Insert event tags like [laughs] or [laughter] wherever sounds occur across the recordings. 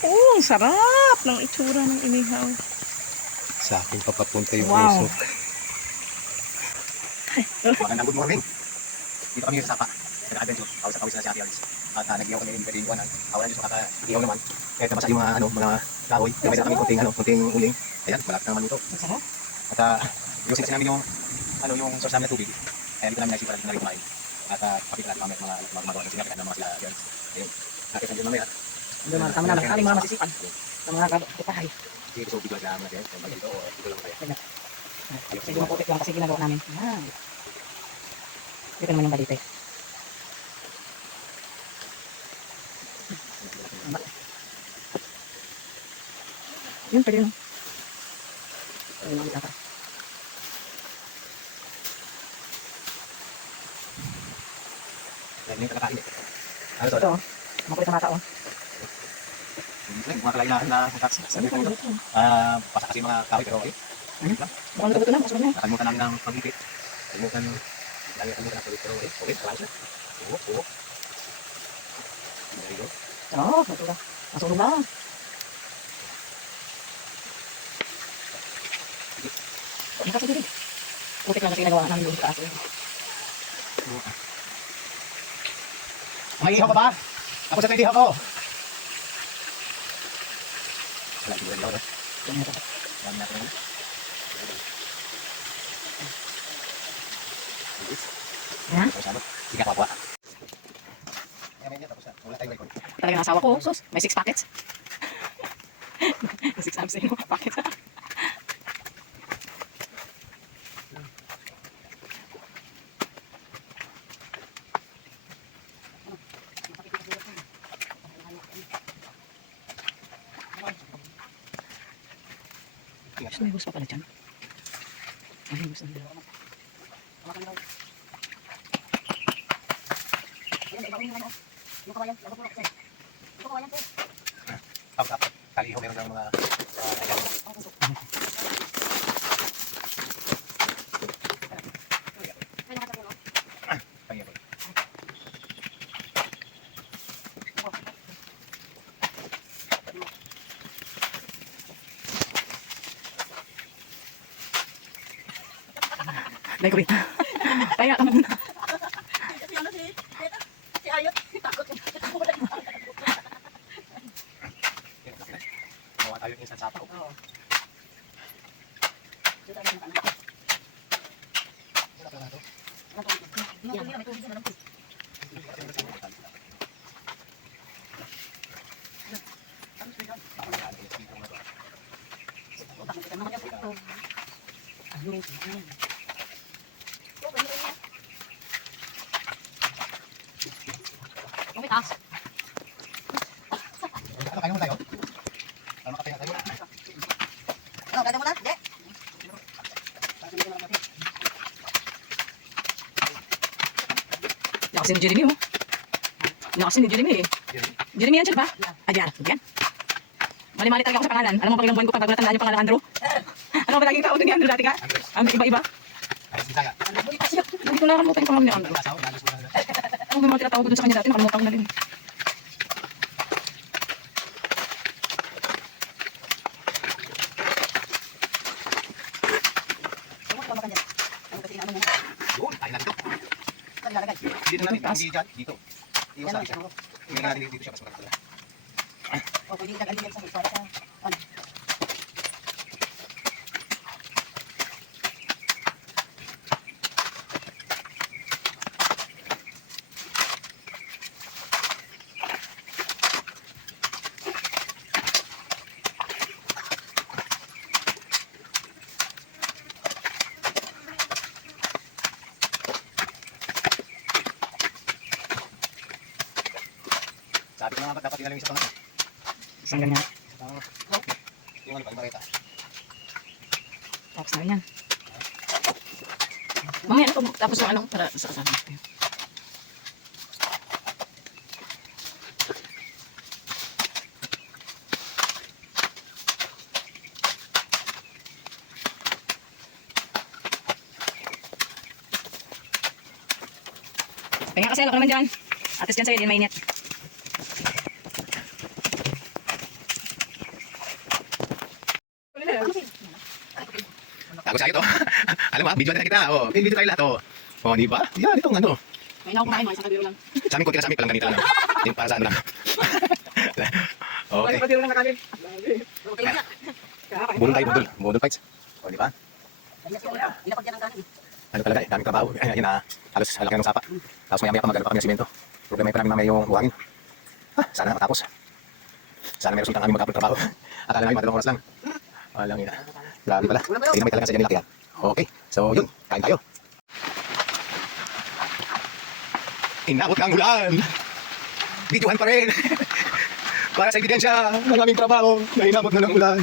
Oh, ang sarap ng itsura ng inihaw. Sa akin papapunta yung Wow. usok. Magandang good morning. Dito kami sa Sapa. Nag-adventure. Pawis sa pawis na si Ate Alice. At uh, nag-ihaw kami ng pwedeng iwanan. Awalan nyo sa kaka-ihaw naman. Kahit nabasa yung mga, ano, mga kahoy. Gamay na kami konting, ano, konting uling. Ayan, malapit na. Ang sarap. At uh, yung sinasin namin yung, ano, yung source namin na tubig. Kaya dito namin naisip para na rin kumain. At uh, pakita natin mamaya mga, mga gumagawa ng sinapit ng mga sila. Ayun. Nakita nyo mamaya. Hindi mga tama naman. Aming mga masisipan. Sa mga kapitahay. Sige, gusto ko bigla sila natin. Kung bagay ito, o dito lang kaya. Medyo maputik lang kasi ginagawa namin. Yan. Dito naman yung balite. Yun, pwede yun. Ayun lang kita. Yan yung kakakain eh. Ano to? Ito, makulit na mata, oh. Mga kalainan na. Sabi ko. Ah, pasa kasi mga kahoy pero okay. Mukhang luto na, kasunod na. Nakalimutan namin ng pagpipit. Kalimutan, lagi kalimutan ng pagpipit pero okay. Okay, ayos na. Oo, oo. There you go. Oo, oh, luto na. Masunog na. Kasi dito? Putik lang kasi ginagawa namin sa taas. May ihaw ka ba? Ako sa tayo ihaw ko. Wala, siguro ihaw na. Yan na ito. Dami natin na. Yan. Tapos ano? Hindi ka kapwa. Yan, yan, tapos na. Wala tayong record. Talaga ng asawa ko, sus, may six packets. [laughs] may six times sa'yo, packet. May bus pa pala dyan. Ay, bus na dalawa. Tapos dapat tali ihaw meron ng mga ah, Rin. Kaya ka muna. Yan, okay na. Gawa tayo ng isang sapaw. Sarap naman ito. Ano, kaya mo tayo? Ano makatayo tayo? Yan kasi ni Jeremy, oh. Yan kasi ni Jeremy, eh. Jeremy yan, siya ba? Ah, diyan. Diyan. Mali-mali talaga ako sa pangalan. Alam mo pag ilang buwan ko pag natandaan yung pangalan, Andrew? ano ba laging tawag ni Andrew dati ka? Ang iba-iba. Tayo. Hindi ko nakalimutan yung pangalan ni Andrew. Ang asawa, lalos mo na. Ano ba yung mga tinatawag ko dun sa kanya dati? Nakalimutan ko na rin. Doon, dito. Natin, hindi dyan, dito. Iwas natin siya. Hindi natin dito siya, mas maganda. Sabi ko nga ba, dapat tinalim isa pa nga. Isang ganyan. Ah, Yung ano pa, yung. Tapos na yan. Mamaya na to, tapos yung ano, para sa kasama. Kaya kasi, lock naman dyan. At least dyan sa'yo, din mainit. [laughs] ba? Video natin kita. Oh, video tayo lahat. Oh, oh di ba? Yan, itong ano. Ngayon ako kumain, mga isang kaliro lang. Sa amin, konti na sa amin, palang ganito. Ano? [laughs] Yung para sa ano lang. [laughs] okay. kaliro lang nakalim. Budol tayo, budol. Budol fights. O, di ba? Ano talaga, eh, daming trabaho. Ayun, yun na, halos halaki ng sapa. Tapos maya maya pa magano pa kami ng simento. Problema pa namin mamaya yung buhangin. Ah, sana matapos. Sana may resulta ang aming magkapong trabaho. Akala namin madalawang oras lang. Walang ina. Grabe pala. Hindi naman talaga sa nila kaya. Okay, so yun, kain tayo. Inabot na ang ulan. Videohan pa rin. [laughs] Para sa ebidensya ng aming trabaho na inabot na ng ulan.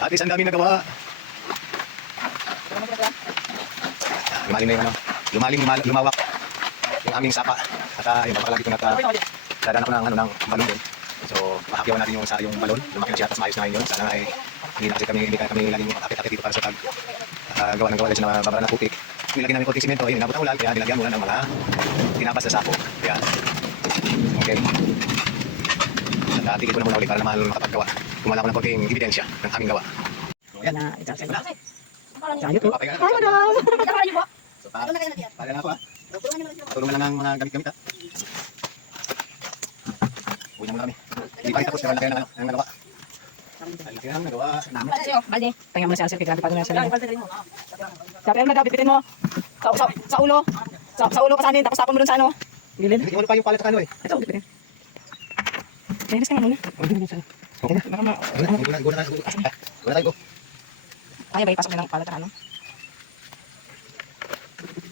At isang daming nagawa. Lumalim na yung ano, lumalim, lumal, lumawak yung aming sapa. At uh, yung papalagi ko nata, dadaan ako ng, ano, ng balon din. So, mahakyawan natin yung, sa, yung balon. Lumaki na siya, tapos maayos na ngayon yun. Sana ay hindi na kami, hindi na kami laging makapit-apit dito para sa pag uh, gawa ng gawa din na babara ng putik. Nilagyan namin konting simento, ayun, inabot ang ulan, kaya nilagyan muna ng mga tinabas na sako. Kaya, okay. At tigil ko na muna ulit para naman makapaggawa. Kumala ko ng konting ebidensya ng aming gawa. Ayan. Na, ito. Sayot po. Hi, madam! So, pa, para na ako ah. Tulungan lang ng mga gamit-gamit ah. Uwi na muna kami. Hindi pa rin tapos pero laki ng ano, ng nagawa. Balde. Tingnan mo na si Alcir, grabe pa doon na siya. Sabi mo na daw, pipitin mo. Sa, sa, sa ulo. Sa, sa ulo kasanin, tapos tapon mo dun sa ano. Gilid. Hindi mo pa yung palit sa kano eh. Ito, pipitin. Kaya na muna. Okay na. Baka ma... Na, na, go na. Go na tayo, go. Kaya ba ipasok na ng palat ano?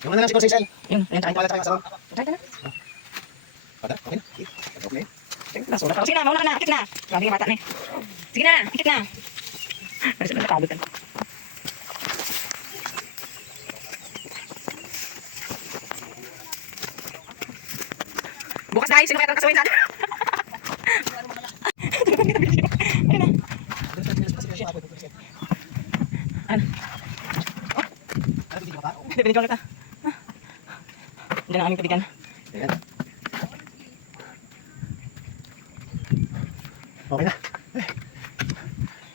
Yung ano lang siguro sa isel. Yun, yun, try. Palit tayo sa Try ka na. Pada, okay na. Nasulat ako. Sige na, mauna ka na. Akit na. Grabe ka bata na eh. Sige na, akit na. Kasi na nakabot ka. Bukas dahil, sino kaya kang kasawin natin? Pinigyan kita. Diyan ang aming kabigan. Ayan. Okay na.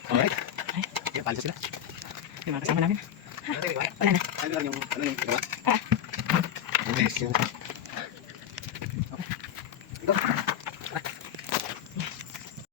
Alright. Yan, palit sila. Yung mga kasama namin. Wala na. Ano lang yung, ano yung gawa? Ah. Okay, yun.